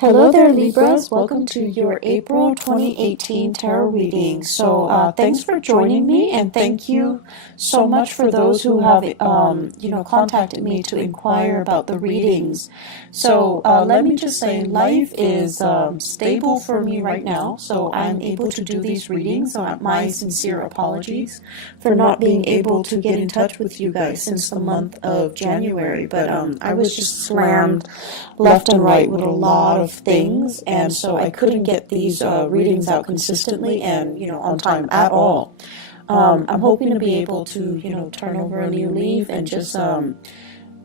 Hello there, Libras. Welcome to your April 2018 tarot reading. So thanks for joining me, and thank you so much for those who have, contacted me to inquire about the readings. So let me just say, life is stable for me right now, so I'm able to do these readings. My sincere apologies for not being able to get in touch with you guys since the month of January, but I was just slammed left and right with a lot of things, and so I couldn't get these readings out consistently and on time at all. I'm hoping to be able to turn over a new leaf and just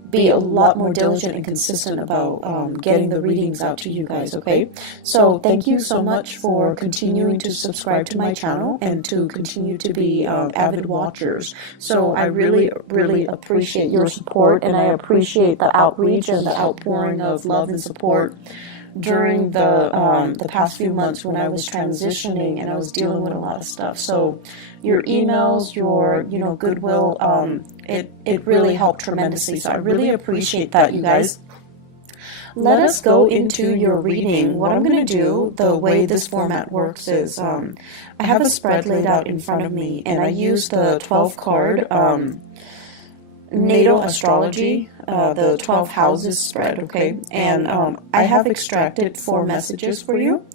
be a lot more diligent and consistent about getting the readings out to you guys, okay? So thank you so much for continuing to subscribe to my channel and to continue to be avid watchers. So I really, really appreciate your support, and I appreciate the outreach and the outpouring of love and support during the past few months when I was transitioning and I was dealing with a lot of stuff. So your emails, your goodwill, it really helped tremendously. So I really appreciate that, you guys. Let us go into your reading. What I'm going to do, the way this format works is I have a spread laid out in front of me, and I use the 12 card natal astrology, the 12 houses spread, okay? And I have extracted 4 messages for you.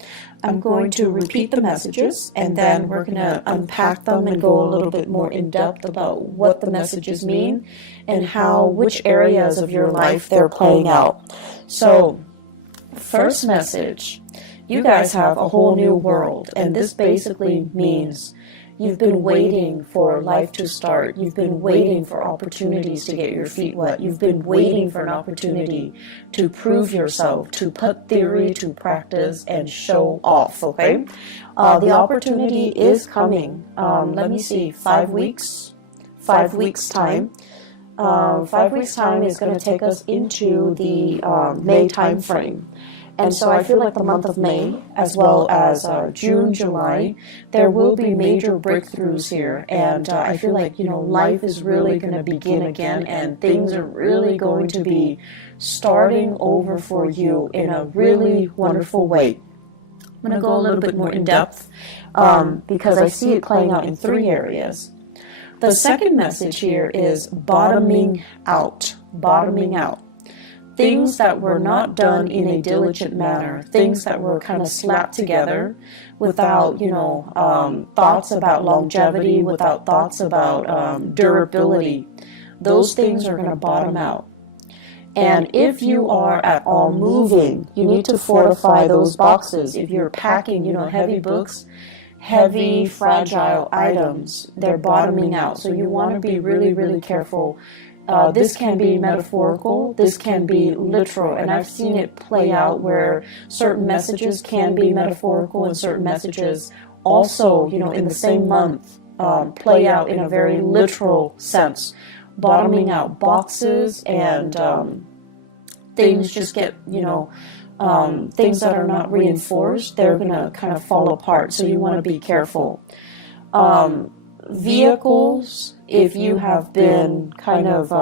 I'm going to repeat the messages, and then we're going to unpack them and go a little bit more in depth about what the messages mean and which areas of your life they're playing out. So, first message, you guys have a whole new world, and this basically means you've been waiting for life to start. You've been waiting for opportunities to get your feet wet. You've been waiting for an opportunity to prove yourself, to put theory to practice and show off, okay? The opportunity is coming. Let me see, 5 weeks? 5 weeks' time. 5 weeks' time is going to take us into the May time frame. And so I feel like the month of May, as well as June, July, there will be major breakthroughs here. And I feel like, life is really going to begin again, and things are really going to be starting over for you in a really wonderful way. I'm going to go a little bit more in depth because I see it playing out in 3 areas. The second message here is bottoming out. Bottoming out. Things that were not done in a diligent manner, things that were kind of slapped together without, thoughts about longevity, without thoughts about durability. Those things are going to bottom out. And if you are at all moving, you need to fortify those boxes. If you're packing, heavy books, heavy, fragile items, they're bottoming out. So you want to be really, really careful. This can be metaphorical, this can be literal, and I've seen it play out where certain messages can be metaphorical and certain messages also, in the same month, play out in a very literal sense. Bottoming out boxes and things just get, things that are not reinforced, they're going to kind of fall apart, so you want to be careful. Vehicles, if you have been kind of,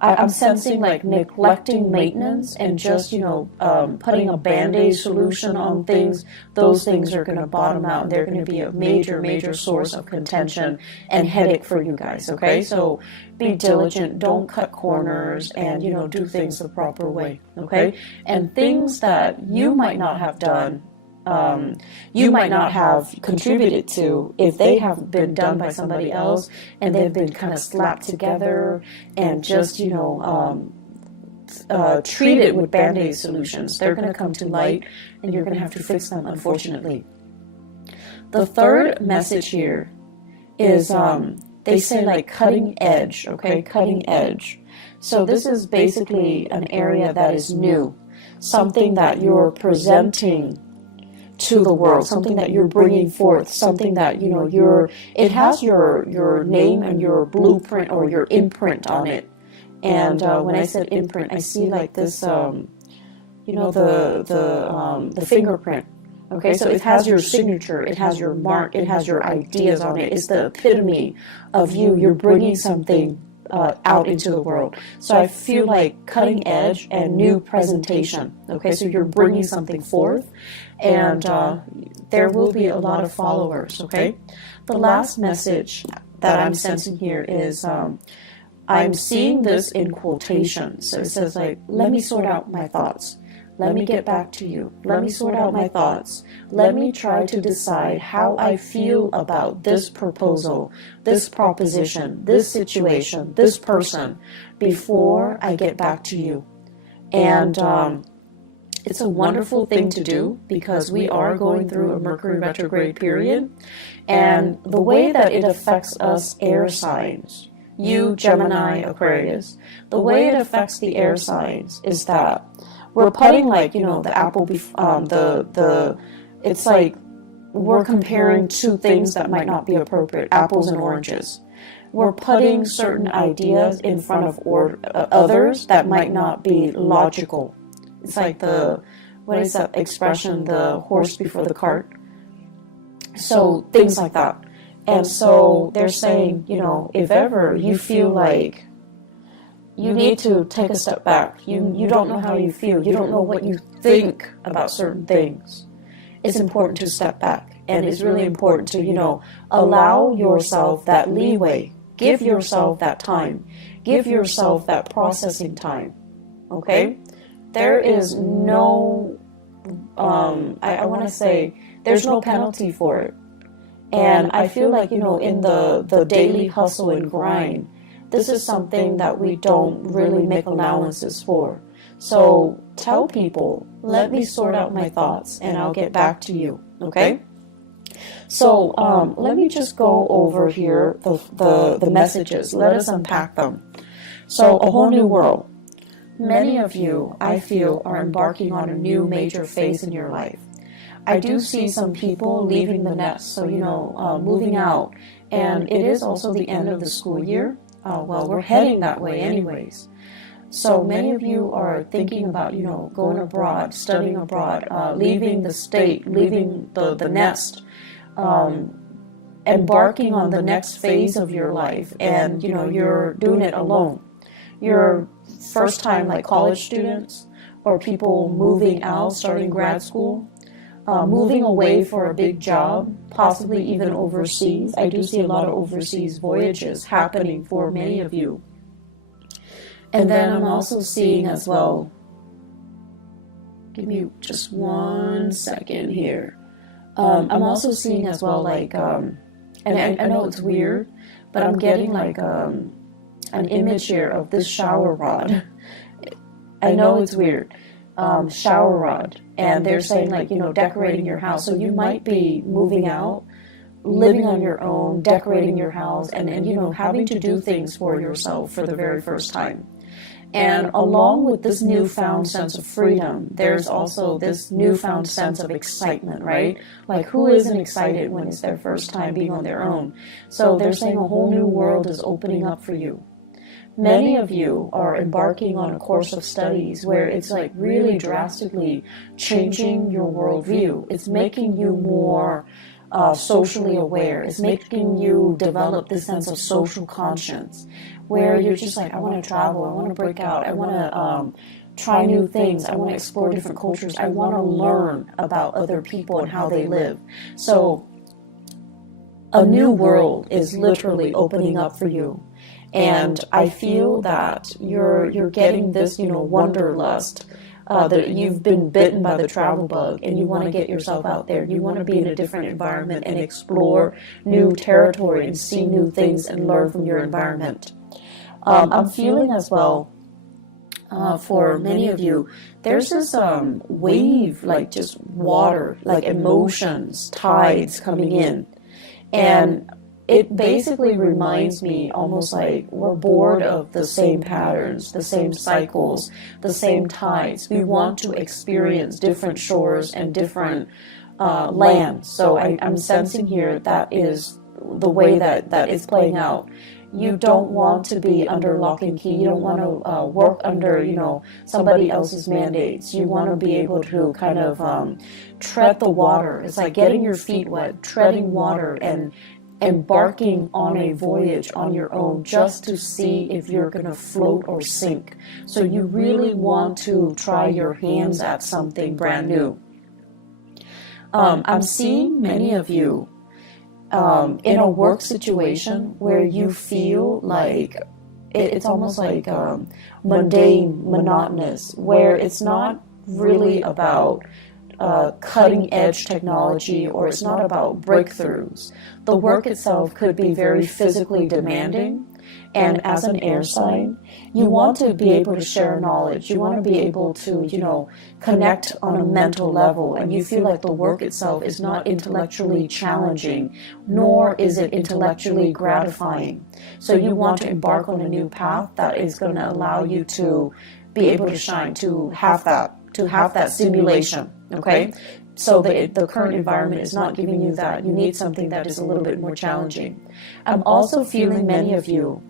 I'm sensing like neglecting maintenance and just, putting a Band-Aid solution on things, those things are going to bottom out. They're going to be a major, major source of contention and headache for you guys, okay? So be diligent, don't cut corners, and, do things the proper way, okay? And things that you might not have done, you might not have contributed to, if they have been done by somebody else and they've been kind of slapped together and just, treated with Band-Aid solutions. They're going to come to light and you're going to have to fix them, unfortunately. The third message here is, they say like cutting edge, okay? Cutting edge. So this is basically an area that is new, something that you're presenting to the world, something that you're bringing forth, something that, it has your name and your blueprint or your imprint on it. And when I said imprint, I see like this, the fingerprint. Okay, so it has your signature, it has your mark, it has your ideas on it. It's the epitome of you. You're bringing something out into the world. So I feel like cutting edge and new presentation. Okay, so you're bringing something forth, and there will be a lot of followers. Okay, the last message that I'm sensing here is I'm seeing this in quotations. So it says like, let me sort out my thoughts. Let me get back to you. Let me sort out my thoughts. Let me try to decide how I feel about this proposal, this proposition, this situation, this person, before I get back to you. And it's a wonderful thing to do because we are going through a Mercury retrograde period. And the way that it affects us air signs, you, Gemini, Aquarius, the way it affects the air signs is that we're putting, like, you know, the apple, it's like we're comparing two things that might not be appropriate, apples and oranges. We're putting certain ideas in front of others that might not be logical. It's like what is that expression, the horse before the cart? So things like that. And so they're saying, you know, if ever you feel like you need to take a step back, you don't know how you feel, you don't know what you think about certain things, it's important to step back. And it's really important to, you know, allow yourself that leeway, give yourself that time, give yourself that processing time. Okay? There is no, I want to say, there's no penalty for it. And I feel like, you know, in the daily hustle and grind, this is something that we don't really make allowances for. So tell people, let me sort out my thoughts and I'll get back to you, okay? So let me just go over here the messages. Let us unpack them. So a whole new world. Many of you, I feel, are embarking on a new major phase in your life. I do see some people leaving the nest, so, you know, moving out. And it is also the end of the school year. Well, we're heading that way anyways. So many of you are thinking about, you know, going abroad, studying abroad, leaving the state, leaving the nest, embarking on the next phase of your life. And, you know, you're doing it alone. You're first time, like college students or people moving out, starting grad school, moving away for a big job, possibly even overseas. I do see a lot of overseas voyages happening for many of you. And then I'm also seeing as well, give me just 1 second here. I'm also seeing as well, like, and I know it's weird, but I'm getting like an image here of this shower rod. I know it's weird. Shower rod, and they're saying, like, you know, decorating your house. So you might be moving out, living on your own, decorating your house, and you know, having to do things for yourself for the very first time. And along with this newfound sense of freedom, there's also this newfound sense of excitement, right? Like, who isn't excited when it's their first time being on their own? So they're saying a whole new world is opening up for you. Many of you are embarking on a course of studies where it's like really drastically changing your worldview. It's making you more socially aware. It's making you develop this sense of social conscience where you're just like, I want to travel, I want to break out, I want to try new things, I want to explore different cultures, I want to learn about other people and how they live. So a new world is literally opening up for you. And I feel that you're getting this, you know, wanderlust, that you've been bitten by the travel bug and you want to get yourself out there. You want to be in a different environment and explore new territory and see new things and learn from your environment. I'm feeling as well, for many of you, there's this wave, like just water, like emotions, tides coming in. And it basically reminds me almost like we're bored of the same patterns, the same cycles, the same tides. We want to experience different shores and different lands. So I'm sensing here that is the way that is playing out. You don't want to be under lock and key. You don't want to work under, you know, somebody else's mandates. You want to be able to kind of tread the water. It's like getting your feet wet, treading water, and embarking on a voyage on your own just to see if you're going to float or sink. So you really want to try your hands at something brand new. I'm seeing many of you in a work situation where you feel like it's almost like mundane, monotonous, where it's not really about cutting edge technology, or it's not about breakthroughs. The work itself could be very physically demanding, and as an air sign, you want to be able to share knowledge. You want to be able to, connect on a mental level, and you feel like the work itself is not intellectually challenging, nor is it intellectually gratifying. So you want to embark on a new path that is going to allow you to be able to shine, to have that stimulation. Okay, so the current environment is not giving you that. You need something that is a little bit more challenging. I'm also feeling many of you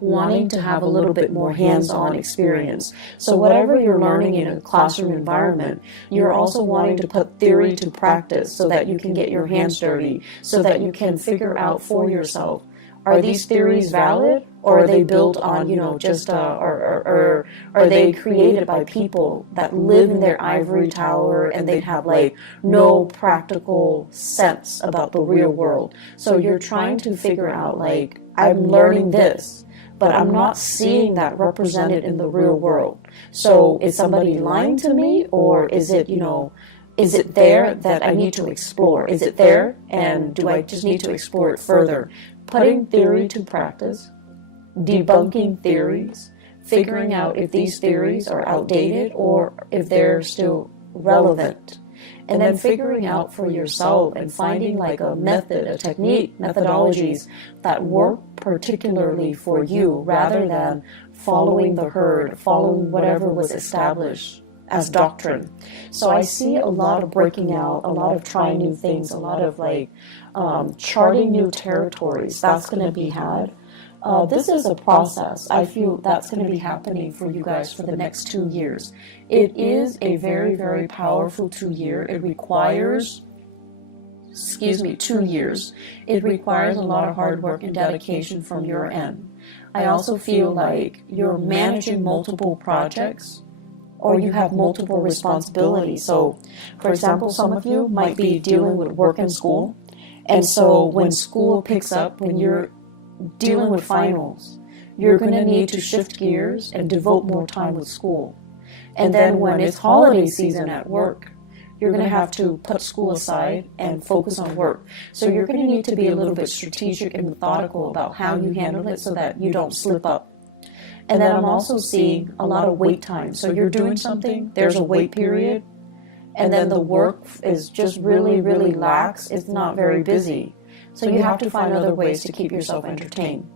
wanting to have a little bit more hands-on experience. So whatever you're learning in a classroom environment, you're also wanting to put theory to practice so that you can get your hands dirty, so that you can figure out for yourself, are these theories valid, or are they built on, or are they created by people that live in their ivory tower and they have like no practical sense about the real world? So you're trying to figure out, like, I'm learning this, but I'm not seeing that represented in the real world. So is somebody lying to me, or is it, is it there that I need to explore? Is it there, and do I just need to explore it further? Putting theory to practice, debunking theories, figuring out if these theories are outdated or if they're still relevant, and then figuring out for yourself and finding like a method, a technique, methodologies that work particularly for you, rather than following the herd, following whatever was established as doctrine. So I see a lot of breaking out, a lot of trying new things, a lot of like charting new territories. That's going to be had. This is a process. I feel that's going to be happening for you guys for the next 2 years. It is a very, very powerful 2 year. It requires, 2 years. It requires a lot of hard work and dedication from your end. I also feel like you're managing multiple projects, or you have multiple responsibilities. So, for example, some of you might be dealing with work and school. And so when school picks up, when you're dealing with finals, you're going to need to shift gears and devote more time with school. And then when it's holiday season at work, you're going to have to put school aside and focus on work. So you're going to need to be a little bit strategic and methodical about how you handle it so that you don't slip up. And then I'm also seeing a lot of wait time. So you're doing something, there's a wait period, and then the work is just really, really lax. It's not very busy. So you have to find other ways to keep yourself entertained.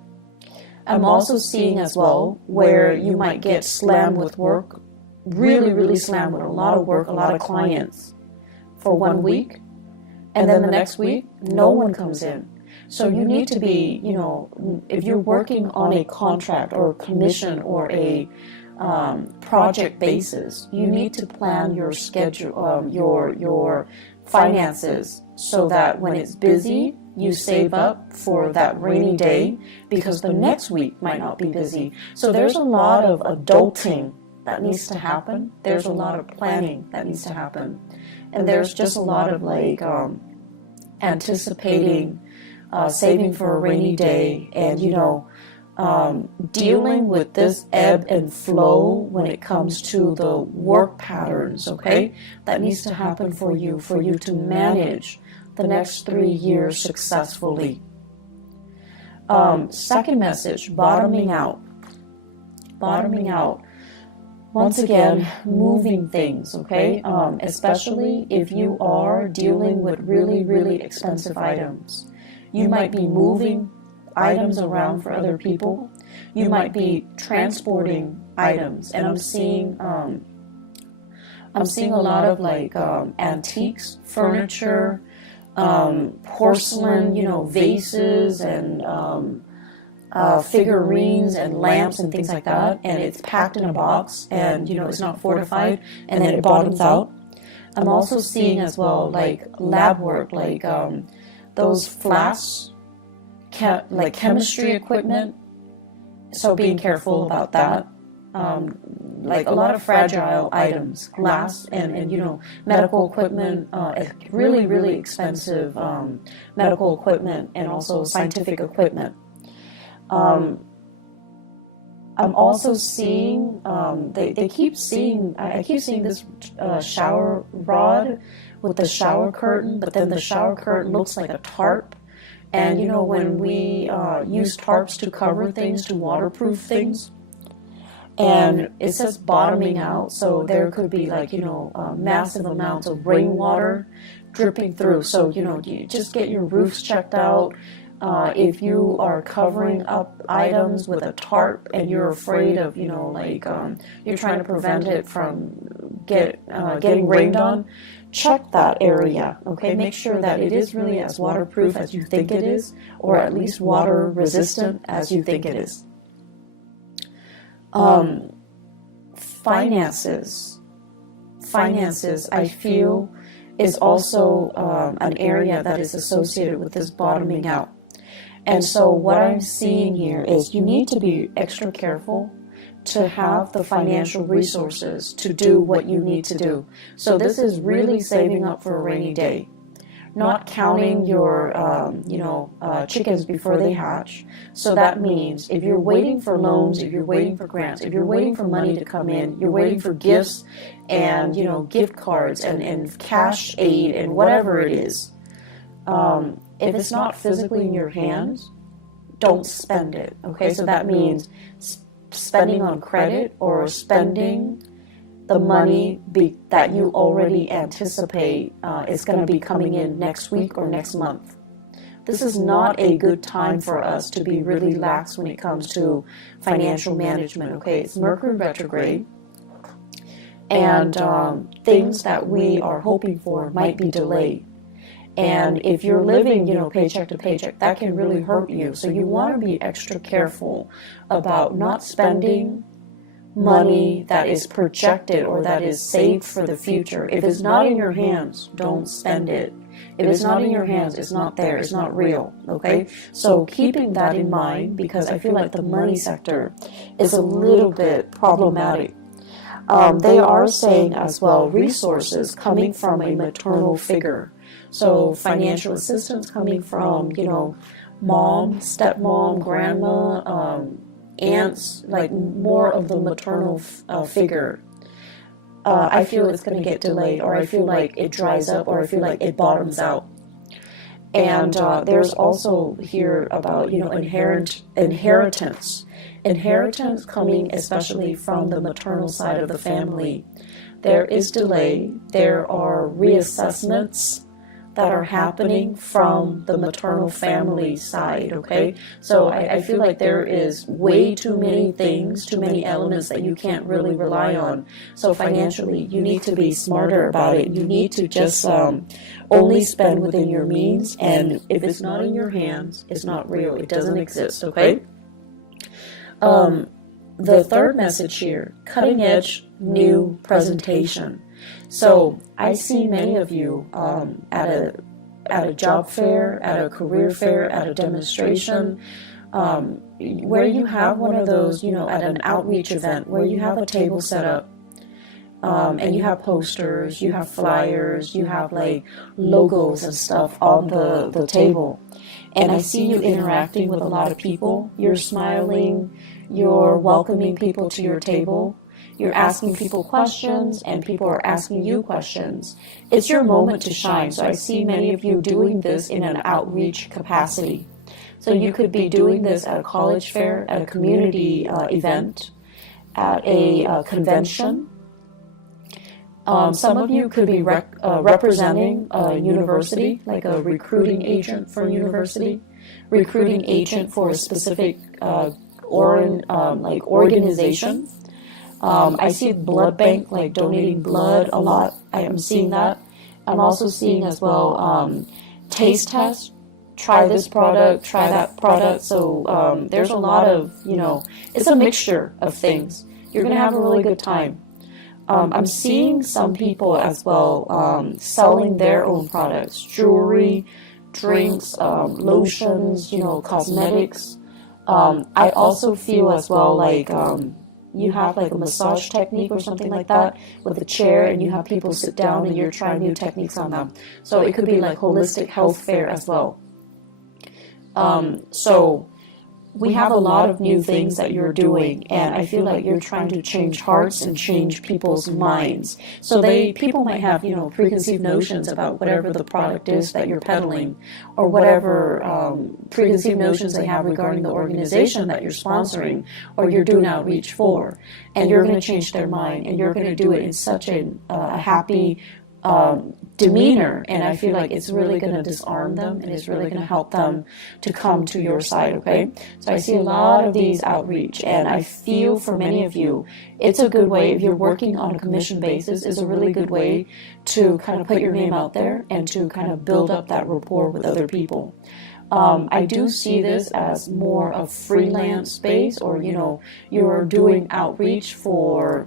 I'm also seeing as well where you might get slammed with work, really, really slammed with a lot of work, a lot of clients for 1 week. And then the next week, no one comes in. So you need to be, if you're working on a contract or a commission or a project basis, you need to plan your schedule, your finances, so that when it's busy, you save up for that rainy day, because the next week might not be busy. So there's a lot of adulting that needs to happen. There's a lot of planning that needs to happen. And there's just a lot of like anticipating, saving for a rainy day, and dealing with this ebb and flow when it comes to the work patterns, okay? That needs to happen for you to manage the next 3 years successfully. Second message, bottoming out. Bottoming out. Once again, moving things, okay? Especially if you are dealing with really, really expensive items. You might be moving items around for other people. You might be transporting items, and I'm seeing a lot of like antiques, furniture, porcelain, vases and figurines and lamps and things like that, and it's packed in a box, and it's not fortified, and then it bottoms out. I'm also seeing as well like lab work, like those flasks like chemistry equipment, so being careful about that. Like a lot of fragile items, glass and you know, medical equipment, really, really expensive medical equipment, and also scientific equipment. I'm also seeing, they keep seeing, I keep seeing this shower rod with the shower curtain, but then the shower curtain looks like a tarp. And you know, when we use tarps to cover things, to waterproof things, and it says bottoming out, so there could be like, you know, massive amounts of rainwater dripping through. So, you know, you just get your roofs checked out. If you are covering up items with a tarp and you're afraid of, you know, like you're trying to prevent it from getting rained on, check that area, okay? Make sure that it is really as waterproof as you think it is, or at least water resistant as you think it is. Finances, I feel, is also an area that is associated with this bottoming out. And so what I'm seeing here is you need to be extra careful to have the financial resources to do what you need to do. So this is really saving up for a rainy day, not counting your chickens before they hatch. So that means if you're waiting for loans, if you're waiting for grants, if you're waiting for money to come in, you're waiting for gifts and, you know, gift cards and cash aid and whatever it is, if it's not physically in your hands, don't spend it, okay? So that means spending on credit or spending the money that you already anticipate is going to be coming in next week or next month. This is not a good time for us to be really lax when it comes to financial management, okay? It's Mercury retrograde, and things that we are hoping for might be delayed. And if you're living, you know, paycheck to paycheck, that can really hurt you. So you want to be extra careful about not spending money that is projected or that is saved for the future. If it's not in your hands, don't spend it. If it's not in your hands, it's not there, it's not real, okay? So keeping that in mind, because I feel like the money sector is a little bit problematic. They are saying as well, resources coming from a maternal figure. So financial assistance coming from, you know, mom, stepmom, grandma, aunts, like more of the maternal figure. I feel it's going to get delayed, or I feel like it dries up, or I feel like it bottoms out. And there's also here about, you know, inheritance coming especially from the maternal side of the family. There is delay. There are reassessments that are happening from the maternal family side, okay? So I feel like there is way too many things, too many elements that you can't really rely on. So financially, you need to be smarter about it. You need to just only spend within your means, and if it's not in your hands, it's not real. It doesn't exist, okay? The third message here, cutting edge new presentation. So I see many of you at a job fair, at a career fair, at a demonstration, where you have one of those, you know, at an outreach event where you have a table set up, and you have posters, you have flyers, you have like logos and stuff on the table. And I see you interacting with a lot of people. You're smiling, you're welcoming people to your table. You're asking people questions, and people are asking you questions. It's your moment to shine. So I see many of you doing this in an outreach capacity. So you could be doing this at a college fair, at a community event, at a convention. Some of you could be representing a university, like a recruiting agent for a university, recruiting agent for a specific organization. I see blood bank, like donating blood a lot. I am seeing that. I'm also seeing as well taste test. Try this product, try that product. So there's a lot of, you know, it's a mixture of things. You're going to have a really good time. I'm seeing some people as well selling their own products, jewelry, drinks, lotions, you know, cosmetics. I also feel as well like you have like a massage technique or something like that with a chair, and you have people sit down and you're trying new techniques on them. So it could be like holistic health fair as well. So we have a lot of new things that you're doing, and I feel like you're trying to change hearts and change people's minds. So people might have, you know, preconceived notions about whatever the product is that you're peddling, or whatever preconceived notions they have regarding the organization that you're sponsoring or you're doing outreach for. And you're going to change their mind, and you're going to do it in such a happy demeanor, and I feel like it's really going to disarm them, and it's really going to help them to come to your side, okay? So I see a lot of these outreach, and I feel for many of you, it's a good way, if you're working on a commission basis, it's a really good way to kind of put your name out there and to kind of build up that rapport with other people. I do see this as more of freelance space, or, you know, you're doing outreach for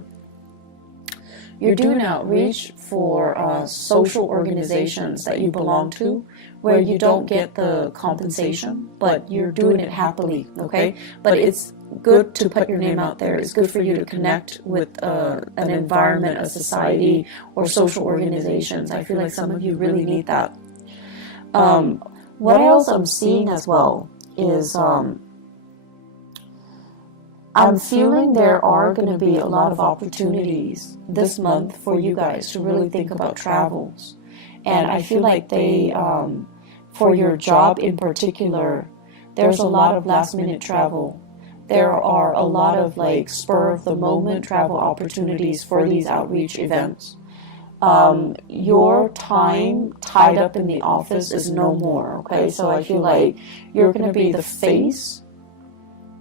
social organizations that you belong to, where you don't get the compensation, but you're doing it happily, okay? But it's good to put your name out there. It's good for you to connect with an environment, a society, or social organizations. I feel like some of you really need that. What else I'm seeing as well is I'm feeling there are going to be a lot of opportunities this month for you guys to really think about travels. And I feel like for your job in particular, there's a lot of last minute travel. There are a lot of like spur of the moment travel opportunities for these outreach events. Your time tied up in the office is no more, okay? So I feel like you're going to be the face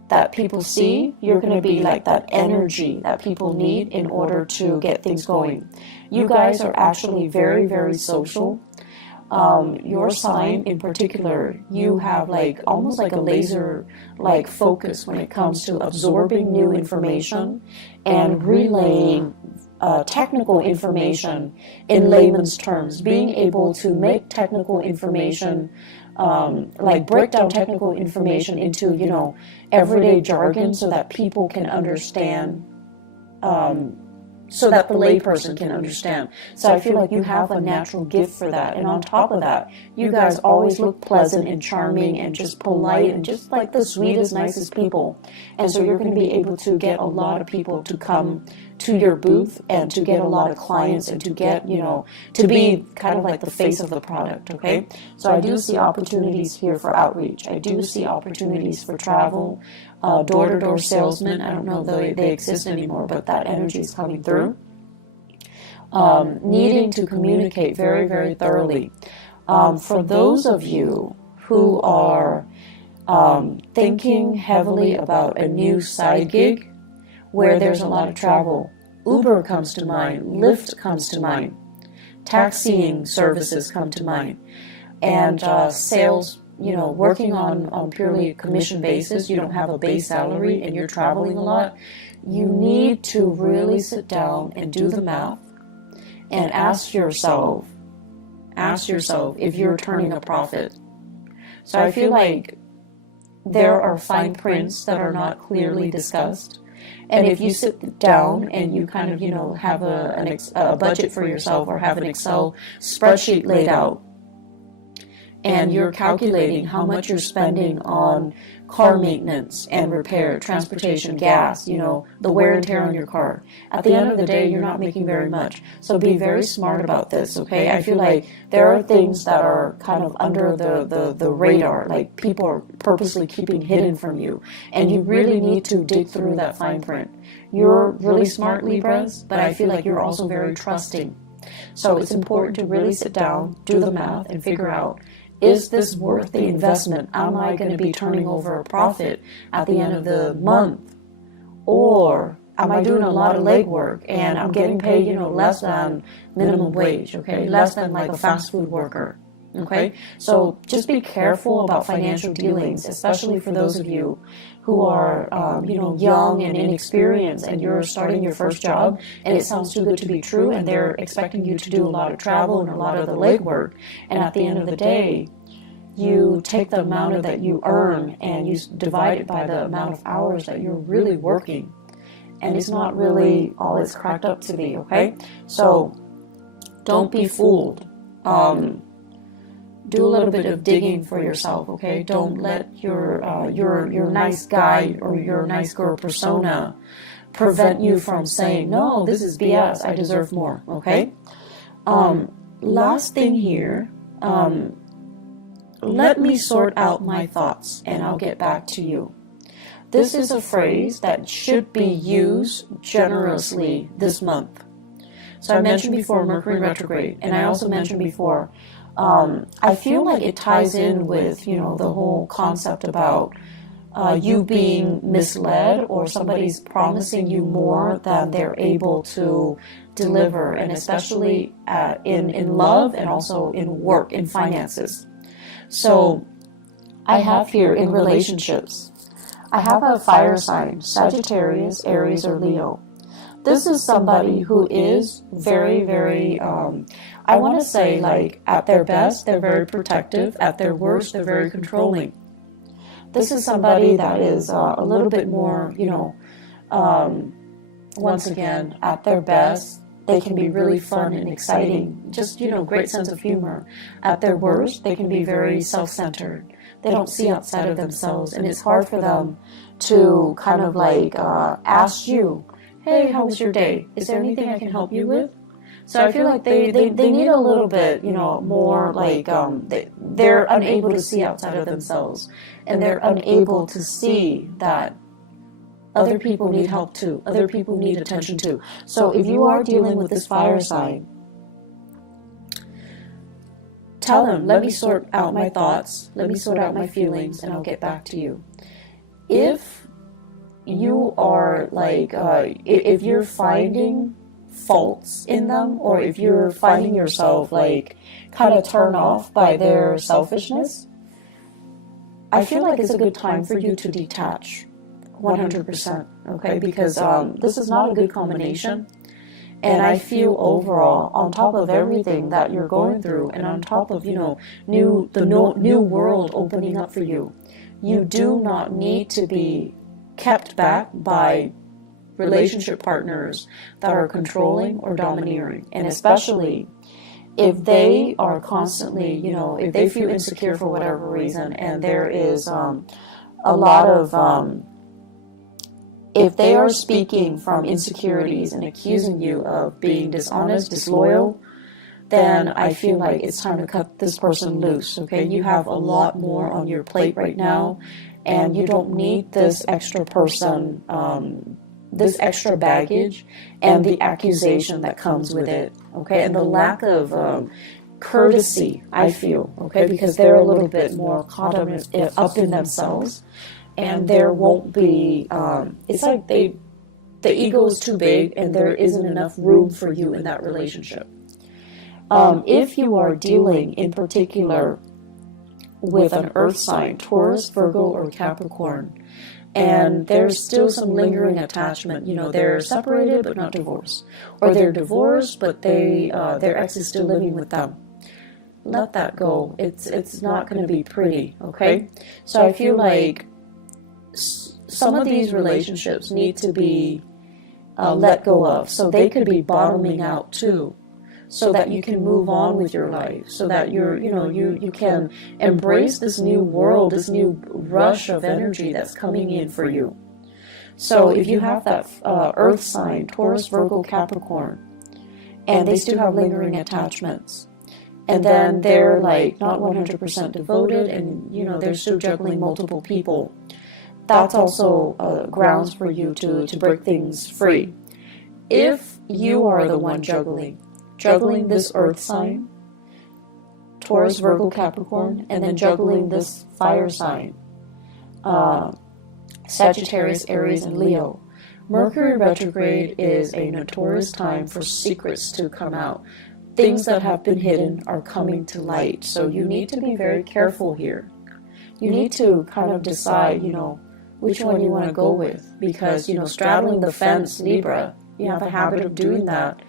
that people see. You're going to be like that energy that people need in order to get things going. You guys are actually very, very social. Your sign in particular, you have like almost like a laser like focus when it comes to absorbing new information and relaying technical information in layman's terms, being able to make technical information like break down technical information into, you know, everyday jargon so that people can understand, so that the layperson can understand. So I feel like you have a natural gift for that. And on top of that, you guys always look pleasant and charming and just polite and just like the sweetest, nicest people. And so you're going to be able to get a lot of people to come to your booth and to get a lot of clients and to get, you know, to be kind of like the face of the product, okay? So I do see opportunities here for outreach. I do see opportunities for travel, door-to-door salesmen. I don't know if they exist anymore, but that energy is coming through. Needing to communicate very, very thoroughly. For those of you who are thinking heavily about a new side gig, where there's a lot of travel, Uber comes to mind, Lyft comes to mind, taxiing services come to mind, and sales, you know, working on purely commission basis. You don't have a base salary and you're traveling a lot. You need to really sit down and do the math and ask yourself if you're turning a profit. So I feel like there are fine prints that are not clearly discussed. And if you sit down and you kind of, you know, have a budget for yourself, or have an Excel spreadsheet laid out, and you're calculating how much you're spending on car maintenance and repair, transportation, gas, you know, the wear and tear on your car. At the end of the day, you're not making very much. So be very smart about this, okay? I feel like there are things that are kind of under the radar, like people are purposely keeping hidden from you. And you really need to dig through that fine print. You're really smart, Libras, but I feel like you're also very trusting. So it's important to really sit down, do the math, and figure out, is this worth the investment? Am I going to be turning over a profit at the end of the month? Or am I doing a lot of legwork and I'm getting paid, you know, less than minimum wage, okay? Less than like a fast food worker, okay? So just be careful about financial dealings, especially for those of you who are, you know, young and inexperienced, and you're starting your first job and it sounds too good to be true, and they're expecting you to do a lot of travel and a lot of the legwork. And at the end of the day, you take the amount that you earn and you divide it by the amount of hours that you're really working. And it's not really all it's cracked up to be, okay? So don't be fooled. Do a little bit of digging for yourself, okay? Don't let your nice guy or your nice girl persona prevent you from saying, no, this is BS, I deserve more, okay? Last thing here, let me sort out my thoughts and I'll get back to you. This is a phrase that should be used generously this month. So I mentioned before Mercury retrograde, and I also mentioned before, I feel like it ties in with, the whole concept about you being misled or somebody's promising you more than they're able to deliver, and especially in love and also in work, in finances. So I have here in relationships, I have a fire sign, Sagittarius, Aries, or Leo. This is somebody who is very, very, I want to say, like, at their best, they're very protective. At their worst, they're very controlling. This is somebody that is a little bit more, once again, at their best, they can be really fun and exciting. Just, great sense of humor. At their worst, they can be very self-centered. They don't see outside of themselves, and it's hard for them to kind of like ask you, hey, how was your day? Is there anything I can help you with? So I feel like they need a little bit, more like they're unable to see outside of themselves, and they're unable to see that other people need help too. Other people need attention too. So if you are dealing with this fire sign, tell them, let me sort out my thoughts, let me sort out my feelings, and I'll get back to you. If you are like, if you're finding faults in them, or if you're finding yourself like kind of turned off by their selfishness, I feel like it's a good time for you to detach 100%, okay? Because this is not a good combination. And I feel overall, on top of everything that you're going through, and on top of, the new world opening up for you, you do not need to be kept back by relationship partners that are controlling or domineering. And especially if they are constantly, if they feel insecure for whatever reason, and there is a lot of, if they are speaking from insecurities and accusing you of being dishonest, disloyal, then I feel like it's time to cut this person loose, okay? You have a lot more on your plate right now, and you don't need this extra person, this extra baggage, and the accusation that comes with it, okay? And the lack of courtesy, I feel, okay? Because they're a little bit more caught up in themselves, and there won't be, it's like the ego is too big, and there isn't enough room for you in that relationship. If you are dealing in particular with an earth sign, Taurus, Virgo, or Capricorn, and there's still some lingering attachment, they're separated but not divorced, or they're divorced but their ex is still living with them, let that go. It's not going to be pretty, okay? So I feel like some of these relationships need to be let go of, so they could be bottoming out too, so that you can move on with your life, so that you can embrace this new world, this new rush of energy that's coming in for you. So if you have that earth sign, Taurus, Virgo, Capricorn, and they still have lingering attachments, and then they're like not 100% devoted, and they're still juggling multiple people, that's also grounds for you to break things free. If you are the one juggling this earth sign, Taurus, Virgo, Capricorn, and then juggling this fire sign, Sagittarius, Aries, and Leo, Mercury retrograde is a notorious time for secrets to come out. Things that have been hidden are coming to light, so you need to be very careful here. You need to kind of decide, which one you want to go with, because, straddling the fence, Libra, you have a habit of doing that,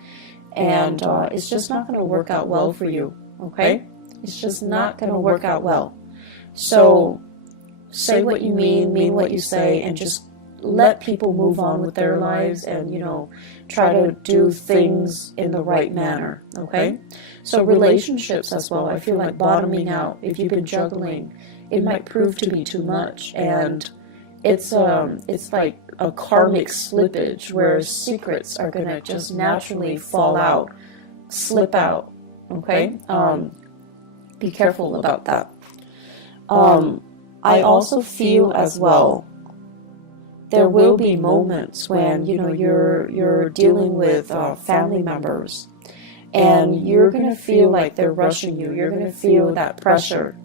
and it's just not going to work out well for you, okay? It's just not going to work out well. So say what you mean what you say, and just let people move on with their lives, and, you know, try to do things in the right manner, okay? So relationships as well, I feel like bottoming out. If you've been juggling, it might prove to be too much, and it's like a karmic slippage where secrets are gonna just naturally fall out, slip out, okay? Be careful about that. I also feel as well, there will be moments when, you know, you're dealing with family members, and you're going to feel like they're rushing you. You're going to feel that pressure.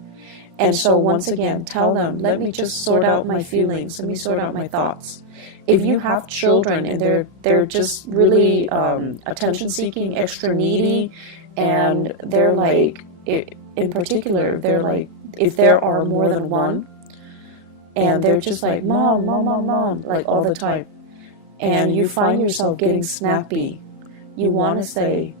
And so once again, tell them, let me just sort out my feelings. Let me sort out my thoughts. If you have children and they're just really attention-seeking, extra needy, and they're like, in particular, they're like, if there are more than one, and they're just like, mom, mom, mom, mom, like all the time, and you find yourself getting snappy, you want to say,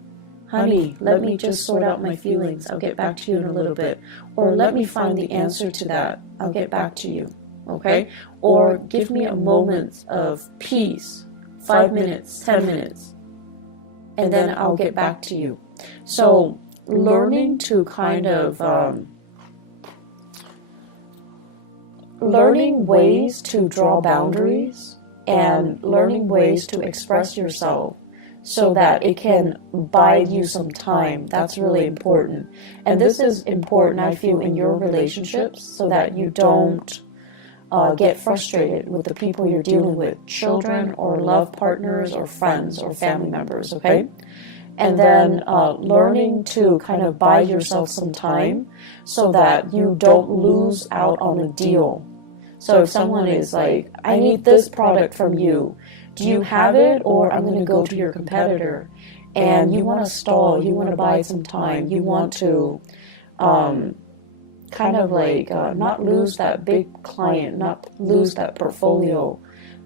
honey, let me just sort out my feelings. I'll get back to you in a little bit. Or let me find the answer to that. I'll get back to you. Okay? Or give me a moment of peace, 5 minutes, 10 minutes, and then I'll get back to you. So learning to kind of learning ways to draw boundaries and learning ways to express yourself so that it can bide you some time. That's really important. And this is important, I feel, in your relationships, so that you don't get frustrated with the people you're dealing with, children or love partners or friends or family members, okay? And then learning to kind of buy yourself some time so that you don't lose out on a deal. So if someone is like, I need this product from you, do you have it, or I'm going to go to your competitor, and you want to stall, you want to buy some time, you want to kind of like not lose that big client, not lose that portfolio,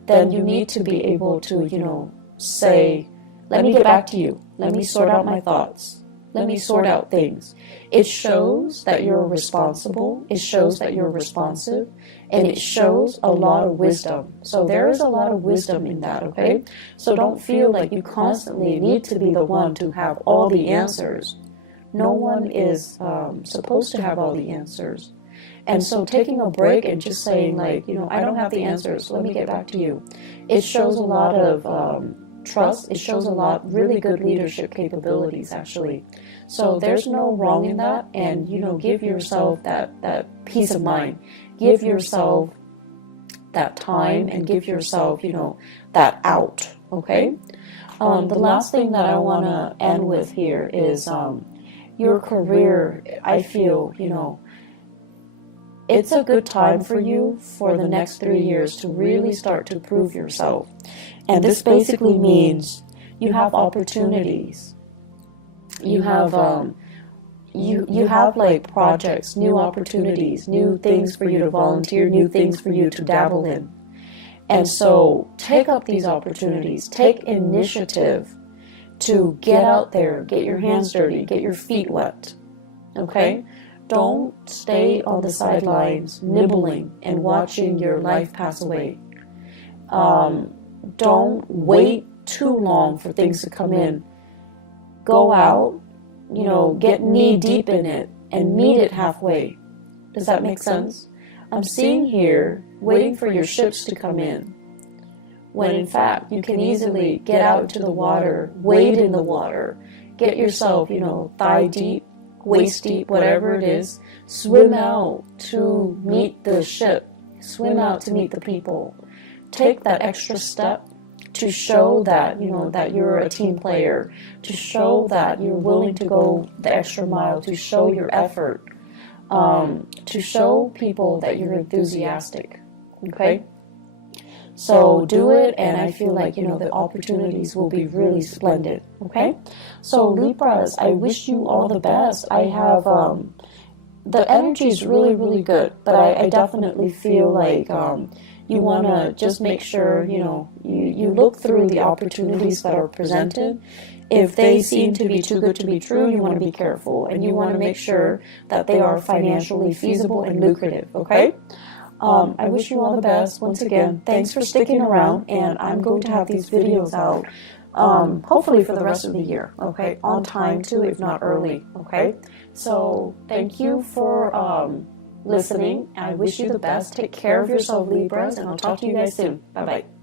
then you need to be able to, you know, say, let me get back to you. Let me sort out my thoughts. Let me sort out things. It shows that you're responsible. It shows that you're responsive. And it shows a lot of wisdom. So there is a lot of wisdom in that, okay? So don't feel like you constantly need to be the one to have all the answers. No one is supposed to have all the answers. And so taking a break and just saying, like, you know, I don't have the answers. Let me get back to you. It shows a lot of trust. It shows a lot really good leadership capabilities, actually. So there's no wrong in that. And, you know, give yourself that peace of mind. Give yourself that time, and give yourself, you know, that out, okay? The last thing that I want to end with here is your career. I feel, you know, it's a good time for you for the next 3 years to really start to prove yourself. And this basically means you have opportunities. You have you have like projects, new opportunities, new things for you to volunteer, new things for you to dabble in. And so take up these opportunities, take initiative to get out there, get your hands dirty, get your feet wet, okay? Don't stay on the sidelines nibbling and watching your life pass away. Don't wait too long for things to come in. Go out, you know, get knee deep in it and meet it halfway. Does that make sense? I'm seeing here waiting for your ships to come in, when in fact you can easily get out to the water, wade in the water, get yourself, you know, thigh deep, waist deep, whatever it is, swim out to meet the ship, swim out to meet the people. Take that extra step to show that, you know, that you're a team player, to show that you're willing to go the extra mile, to show your effort, to show people that you're enthusiastic, okay? So do it, and I feel like, you know, the opportunities will be really splendid, okay? So Libras, I wish you all the best. I have, the energy is really, really good, but I definitely feel like You want to just make sure, you know, you look through the opportunities that are presented. If they seem to be too good to be true, you want to be careful, and you want to make sure that they are financially feasible and lucrative, okay? I wish you all the best. Once again, thanks for sticking around, and I'm going to have these videos out hopefully for the rest of the year, okay? On time too, if not early, okay? So thank you for listening. I wish you the best. Take care of yourself, Libras, and I'll talk to you guys soon. Bye-bye.